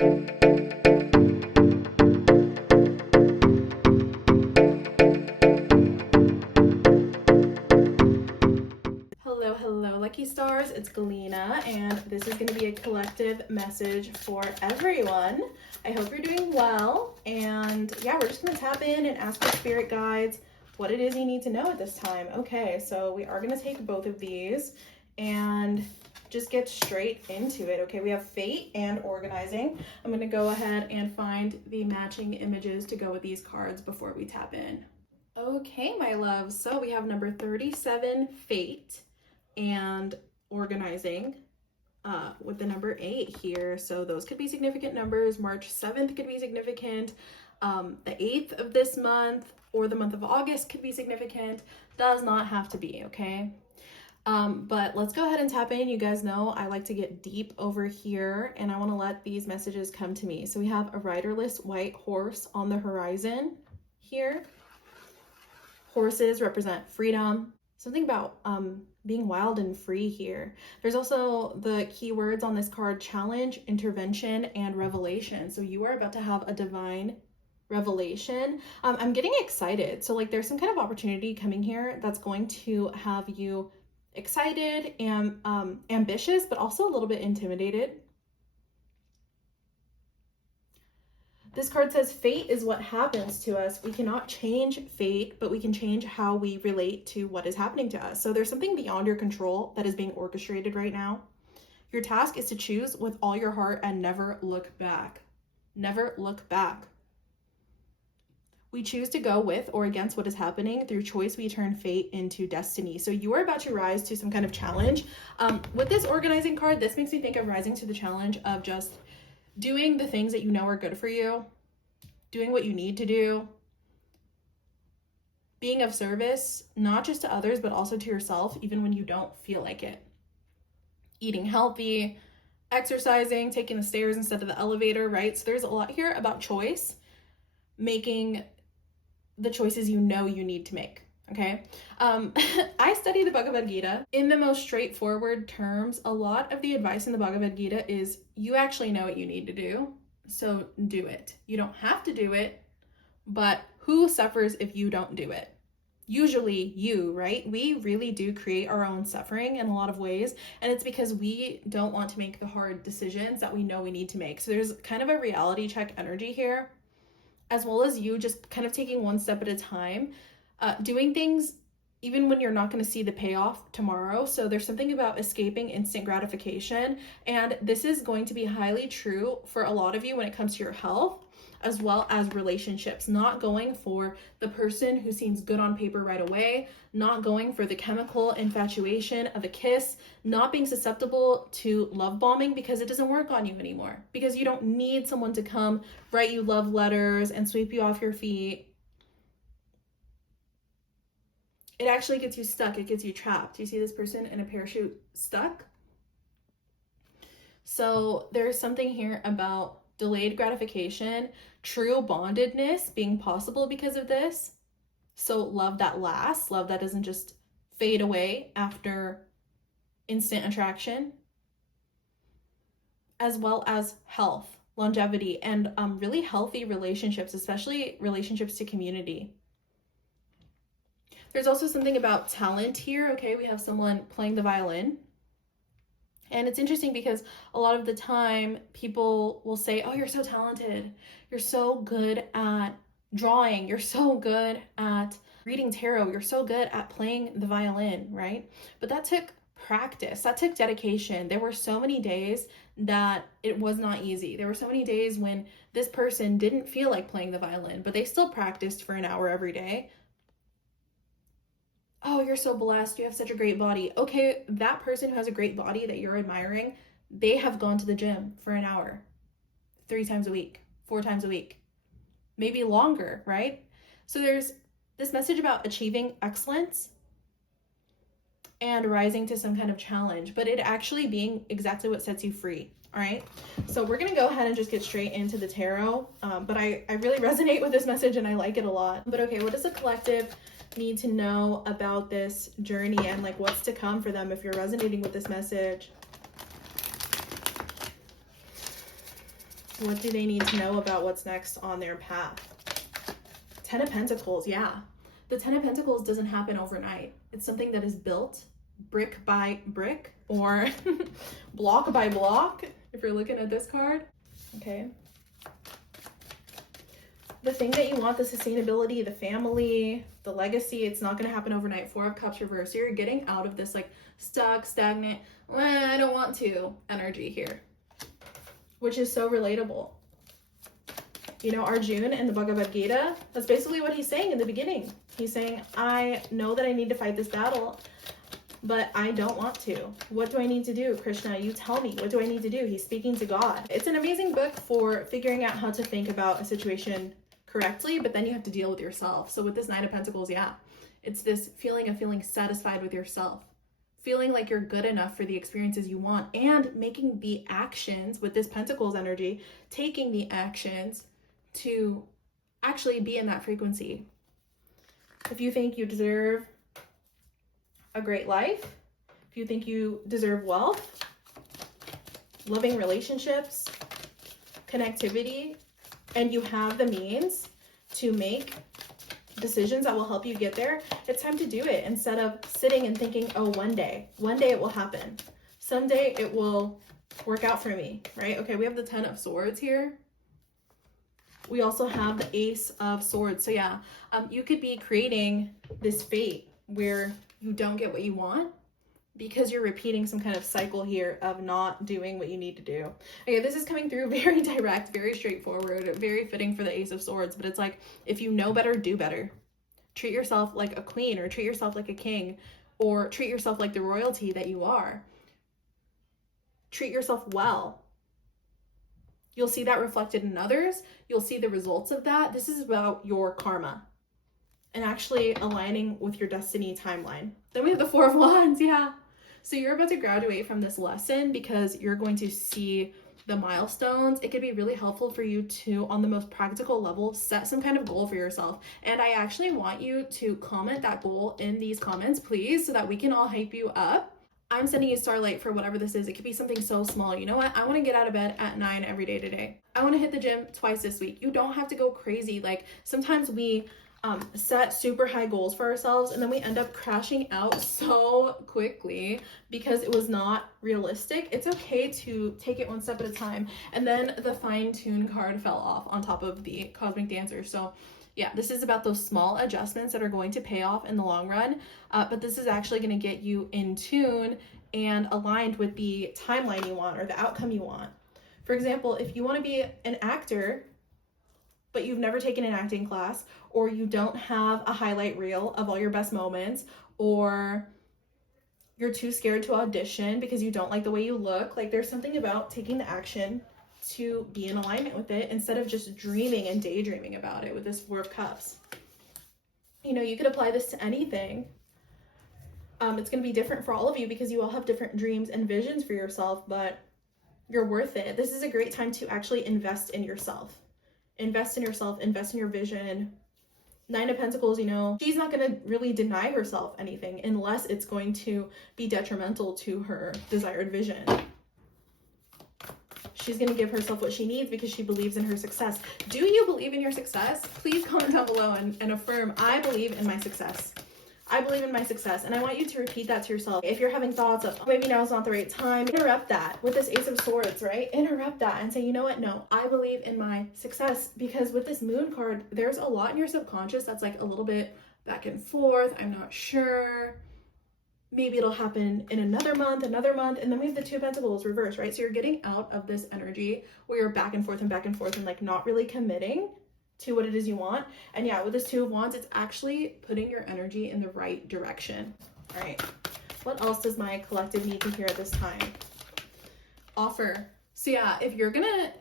Hello, lucky stars. It's Galena, and this is going to be a collective message for everyone. I hope you're doing well, and yeah, we're just going to tap in and ask your spirit guides what it is you need to know at this time. Okay, so we are going to take both of these and just get straight into it. Okay, we have fate and organizing. I'm going to go ahead and find the matching images to go with these cards before we tap in. Okay, my loves, so we have number 37, fate, and organizing with the number 8 here. So those could be significant numbers. March 7th could be significant. The 8th of this month or the month of August could be significant. Does not have to be, okay? But let's go ahead and tap in. You guys know I like to get deep over here, and I want to let these messages come to me. So we have a riderless white horse on the horizon here. Horses represent freedom. Something about being wild and free here. There's also the keywords on this card: challenge, intervention, and revelation. So you are about to have a divine revelation. I'm getting excited. So like there's some kind of opportunity coming here that's going to have you excited and ambitious, but also a little bit intimidated. This card says fate is what happens to us. We cannot change fate, but we can change how we relate to what is happening to us. So there's something beyond your control that is being orchestrated right now. Your task is to choose with all your heart and never look back. Never look back. We choose to go with or against what is happening. Through choice, we turn fate into destiny. So you are about to rise to some kind of challenge. With this organizing card, this makes me think of rising to the challenge of just doing the things that you know are good for you, doing what you need to do, being of service, not just to others, but also to yourself, even when you don't feel like it. Eating healthy, exercising, taking the stairs instead of the elevator, right? So there's a lot here about choice, making the choices you know you need to make. Okay. I study the Bhagavad Gita. In the most straightforward terms, a lot of the advice in the Bhagavad Gita is you actually know what you need to do, so do it. You don't have to do it, but who suffers if you don't do it? Usually you, right? We really do create our own suffering in a lot of ways, and it's because we don't want to make the hard decisions that we know we need to make. So there's kind of a reality check energy here, as well as you just kind of taking one step at a time. Doing things even when you're not going to see the payoff tomorrow. So there's something about escaping instant gratification. And this is going to be highly true for a lot of you when it comes to your health, as well as relationships. Not going for the person who seems good on paper right away, not going for the chemical infatuation of a kiss, not being susceptible to love bombing because it doesn't work on you anymore. Because you don't need someone to come write you love letters and sweep you off your feet. It actually gets you stuck. It gets you trapped. You see this person in a parachute stuck? So there's something here about delayed gratification, true bondedness being possible because of this. So love that lasts, love that doesn't just fade away after instant attraction, as well as health, longevity, and really healthy relationships, especially relationships to community. There's also something about talent here, okay? We have someone playing the violin. And it's interesting because a lot of the time people will say, oh, you're so talented. You're so good at drawing. You're so good at reading tarot. You're so good at playing the violin, right? But that took practice. That took dedication. There were so many days that it was not easy. There were so many days when this person didn't feel like playing the violin, but they still practiced for an hour every day. Oh, you're so blessed. You have such a great body. Okay, that person who has a great body that you're admiring, they have gone to the gym for an hour, 3 times a week, 4 times a week, maybe longer, right? So there's this message about achieving excellence and rising to some kind of challenge, but it actually being exactly what sets you free. All right, so we're gonna go ahead and just get straight into the tarot, but I really resonate with this message and I like it a lot. But okay, what does the collective need to know about this journey and like what's to come for them if you're resonating with this message? What do they need to know about what's next on their path? 10 of Pentacles, yeah. The 10 of Pentacles doesn't happen overnight. It's something that is built brick by brick or block by block, if you're looking at this card. Okay. The thing that you want, the sustainability, the family, the legacy, it's not going to happen overnight. 4 of Cups reversed. So you're getting out of this like stuck, stagnant, I don't want to energy here, which is so relatable. You know, Arjuna in the Bhagavad Gita, that's basically what he's saying in the beginning. He's saying, I know that I need to fight this battle, but I don't want to. What do I need to do? Krishna, you tell me. What do I need to do? He's speaking to God. It's an amazing book for figuring out how to think about a situation correctly, but then you have to deal with yourself. So with this 9 of Pentacles, yeah, it's this feeling of feeling satisfied with yourself, feeling like you're good enough for the experiences you want, and making the actions with this Pentacles energy, taking the actions to actually be in that frequency. If you think you deserve a great life, if you think you deserve wealth, loving relationships, connectivity, and you have the means to make decisions that will help you get there, it's time to do it instead of sitting and thinking, oh, one day it will happen. Someday it will work out for me, right? Okay, we have the 10 of Swords here. We also have the Ace of Swords. So yeah, you could be creating this fate where you don't get what you want because you're repeating some kind of cycle here of not doing what you need to do. Okay, this is coming through very direct, very straightforward, very fitting for the Ace of Swords, but it's like, if you know better, do better. Treat yourself like a queen, or treat yourself like a king, or treat yourself like the royalty that you are. Treat yourself well. You'll see that reflected in others. You'll see the results of that. This is about your karma and actually aligning with your destiny timeline. Then we have the 4 of Wands, yeah. So you're about to graduate from this lesson because you're going to see the milestones. It could be really helpful for you to, on the most practical level, set some kind of goal for yourself. And I actually want you to comment that goal in these comments, please, so that we can all hype you up. I'm sending you starlight for whatever this is. It could be something so small. You know what? I want to get out of bed at 9 every day today. I want to hit the gym twice this week. You don't have to go crazy. Like, sometimes we set super high goals for ourselves and then we end up crashing out so quickly because it was not realistic. It's okay to take it one step at a time. And then the fine-tune card fell off on top of the Cosmic Dancer. So yeah, this is about those small adjustments that are going to pay off in the long run, but this is actually going to get you in tune and aligned with the timeline you want or the outcome you want. For example, if you want to be an actor, but you've never taken an acting class, or you don't have a highlight reel of all your best moments, or you're too scared to audition because you don't like the way you look, like, there's something about taking the action to be in alignment with it instead of just dreaming and daydreaming about it with this 4 of Cups. You know, you could apply this to anything. It's going to be different for all of you because you all have different dreams and visions for yourself, but you're worth it. This is a great time to actually invest in yourself. Invest in yourself, invest in your vision. 9 of Pentacles, you know, she's not going to really deny herself anything unless it's going to be detrimental to her desired vision. She's going to give herself what she needs because she believes in her success. Do you believe in your success? Please comment down below and affirm, I believe in my success. I believe in my success. And I want you to repeat that to yourself. If you're having thoughts of, maybe now is not the right time, interrupt that with this Ace of Swords, right? Interrupt that and say, you know what? No, I believe in my success. Because with this Moon card, there's a lot in your subconscious that's like a little bit back and forth. I'm not sure. Maybe it'll happen in another month, and then we have the 2 of Pentacles reversed, right? So you're getting out of this energy where you're back and forth and like not really committing to what it is you want. And yeah, with this 2 of Wands, it's actually putting your energy in the right direction. All right, what else does my collective need to hear at this time? Offer. So yeah, if you're gonna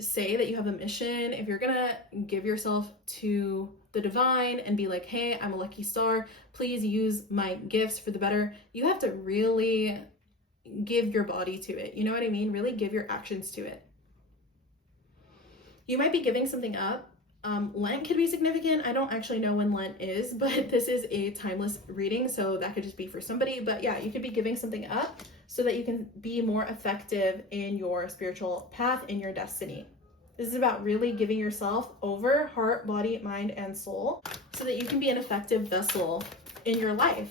say that you have a mission, if you're gonna give yourself to the divine and be like, hey, I'm a lucky star, please use my gifts for the better, you have to really give your body to it. You know what I mean? Really give your actions to it. You might be giving something up. Lent could be significant. I don't actually know when Lent is, but this is a timeless reading, so that could just be for somebody. But yeah, you could be giving something up so that you can be more effective in your spiritual path, in your destiny. This is about really giving yourself over heart, body, mind, and soul so that you can be an effective vessel in your life.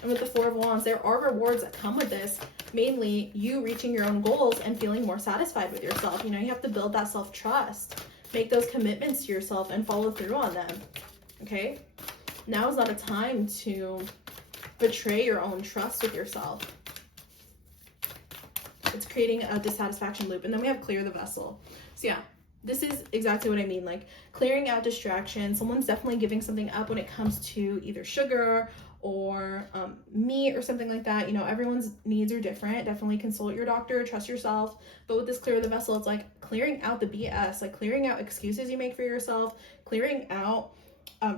And with the Four of Wands, there are rewards that come with this, mainly you reaching your own goals and feeling more satisfied with yourself. You know, you have to build that self-trust, make those commitments to yourself and follow through on them, okay? Now is not a time to betray your own trust with yourself. It's creating a dissatisfaction loop. And then we have clear the vessel. So yeah, this is exactly what I mean, like clearing out distractions. Someone's definitely giving something up when it comes to either sugar or meat or something like that. You know, everyone's needs are different. Definitely consult your doctor, trust yourself. But with this clear the vessel, it's like clearing out the BS, like clearing out excuses you make for yourself, clearing out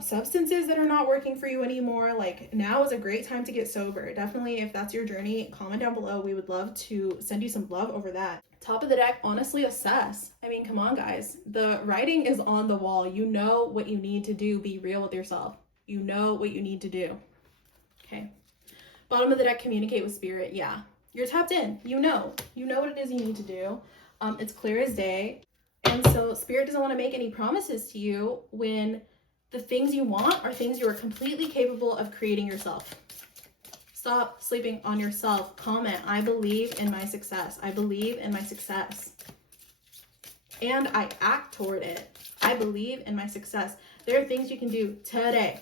substances that are not working for you anymore. Like now is a great time to get sober. Definitely, if that's your journey, comment down below. We would love to send you some love over that. Top of the deck, honestly assess. I mean, come on guys, the writing is on the wall. You know what you need to do. Be real with yourself. You know what you need to do. Okay. Bottom of the deck, communicate with spirit. Yeah, you're tapped in. You know what it is you need to do. It's clear as day. And so spirit doesn't want to make any promises to you when the things you want are things you are completely capable of creating yourself. Stop sleeping on yourself. Comment, I believe in my success. I believe in my success. And I act toward it. I believe in my success. There are things you can do today,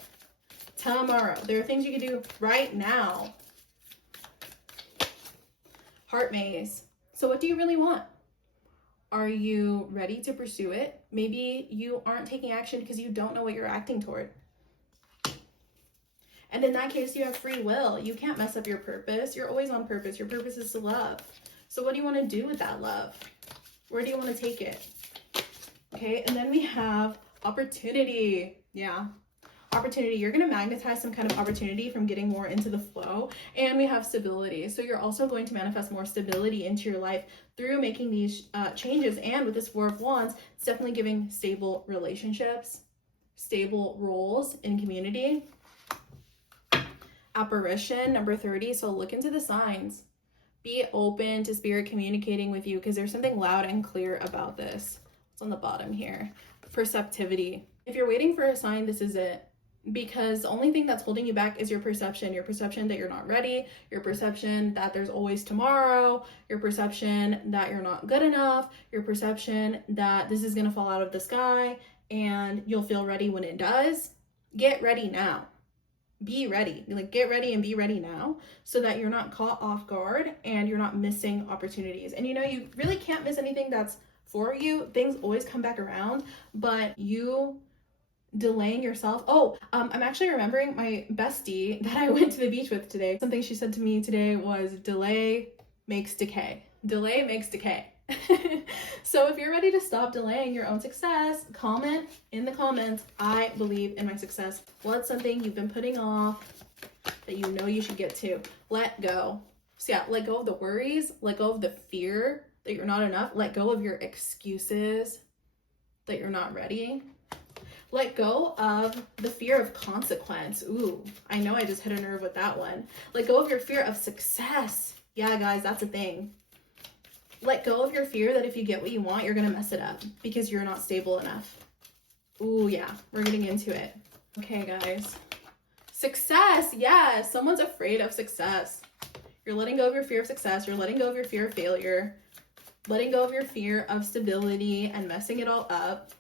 tomorrow. There are things you can do right now. Heart maze. So what do you really want? Are you ready to pursue it? Maybe you aren't taking action because you don't know what you're acting toward. And in that case, you have free will. You can't mess up your purpose. You're always on purpose. Your purpose is to love. So what do you want to do with that love? Where do you want to take it? Okay, and then we have opportunity. Yeah, opportunity. You're going to magnetize some kind of opportunity from getting more into the flow. And we have stability. So you're also going to manifest more stability into your life through making these changes. And with this Four of Wands, it's definitely giving stable relationships, stable roles in community. Apparition, number 30. So look into the signs. Be open to spirit communicating with you because there's something loud and clear about this. It's on the bottom here. Perceptivity. If you're waiting for a sign, this is it. Because the only thing that's holding you back is your perception that you're not ready, your perception that there's always tomorrow, your perception that you're not good enough, your perception that this is going to fall out of the sky and you'll feel ready when it does. Get ready now. Be ready. Like, get ready and be ready now so that you're not caught off guard and you're not missing opportunities. And you know, you really can't miss anything that's for you. Things always come back around, but you delaying yourself. Oh, I'm actually remembering my bestie that I went to the beach with today. Something she said to me today was delay makes decay. Delay makes decay. So if you're ready to stop delaying your own success, comment in the comments, I believe in my success. What's something you've been putting off that you know you should get to? Let go. So yeah, let go of the worries, let go of the fear that you're not enough, let go of your excuses that you're not ready. Let go of the fear of consequence. Ooh, I know I just hit a nerve with that one. Let go of your fear of success. Yeah, guys, that's a thing. Let go of your fear that if you get what you want, you're going to mess it up because you're not stable enough. Ooh, yeah, we're getting into it. Okay, guys. Success. Yeah, someone's afraid of success. You're letting go of your fear of success. You're letting go of your fear of failure. Letting go of your fear of stability and messing it all up.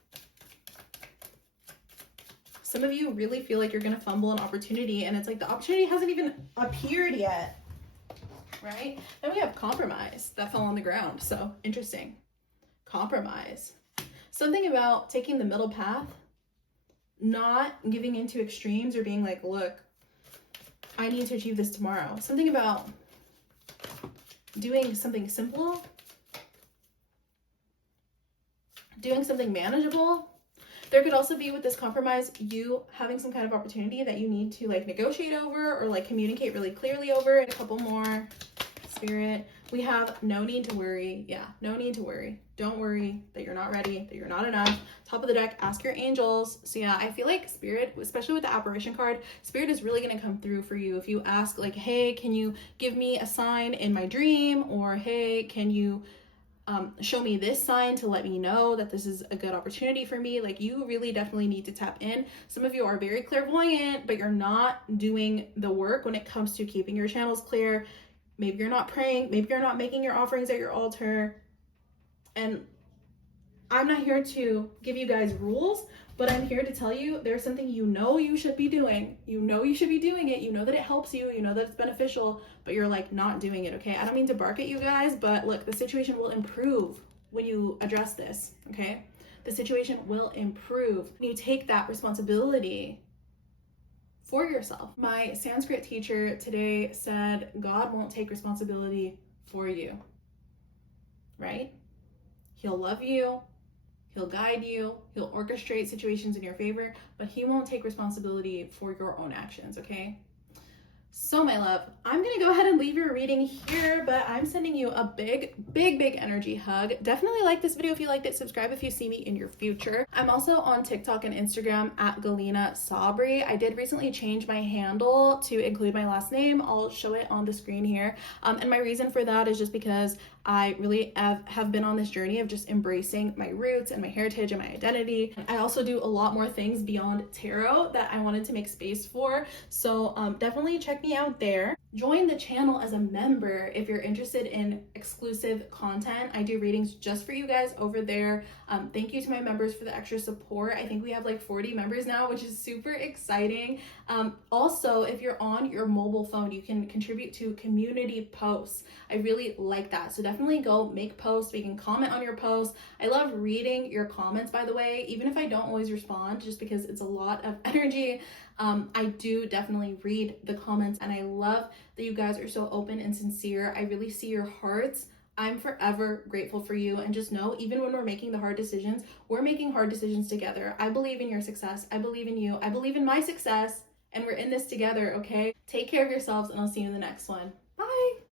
Some of you really feel like you're going to fumble an opportunity and it's like the opportunity hasn't even appeared yet. Right? Then we have compromise that fell on the ground. So interesting. Compromise. Something about taking the middle path, not giving into extremes or being like, look, I need to achieve this tomorrow. Something about doing something simple, doing something manageable. There could also be with this compromise, you having some kind of opportunity that you need to like negotiate over or like communicate really clearly over. And a couple more. Spirit, we have no need to worry. Yeah, no need to worry. Don't worry that you're not ready, that you're not enough. Top of the deck, ask your angels. So yeah, I feel like spirit, especially with the apparition card, spirit is really going to come through for you if you ask like, hey, can you give me a sign in my dream? Or hey, can you show me this sign to let me know that this is a good opportunity for me. Like, you really definitely need to tap in. Some of you are very clairvoyant, but you're not doing the work when it comes to keeping your channels clear. Maybe you're not praying, maybe you're not making your offerings at your altar. And I'm not here to give you guys rules, but I'm here to tell you there's something you know you should be doing. You know you should be doing it. You know that it helps you. You know that it's beneficial, but you're like not doing it, okay? I don't mean to bark at you guys, but look, the situation will improve when you address this, okay? The situation will improve when you take that responsibility for yourself. My Sanskrit teacher today said, God won't take responsibility for you, right? He'll love you. He'll guide you, he'll orchestrate situations in your favor, but he won't take responsibility for your own actions, okay? So my love, I'm gonna go ahead and leave your reading here, but I'm sending you a big energy hug. Definitely like this video if you liked it. Subscribe if you see me in your future. I'm also on TikTok and Instagram at Galena Sabri. I did recently change my handle to include my last name. I'll show it on the screen here. And my reason for that is just because I really have been on this journey of just embracing my roots and my heritage and my identity. I also do a lot more things beyond tarot that I wanted to make space for. So definitely check me out there. Join the channel as a member if you're interested in exclusive content. I do readings just for you guys over there. Thank you to my members for the extra support. I think we have like 40 members now, which is super exciting. Also, if you're on your mobile phone, you can contribute to community posts. I really like that. So definitely go make posts. We can comment on your posts. I love reading your comments, by the way, even if I don't always respond, just because it's a lot of energy. I do definitely read the comments, and I love that you guys are so open and sincere. I really see your hearts. I'm forever grateful for you, and just know, even when we're making the hard decisions, we're making hard decisions together. I believe in your success. I believe in you. I believe in my success, and we're in this together, okay? Take care of yourselves, and I'll see you in the next one. Bye.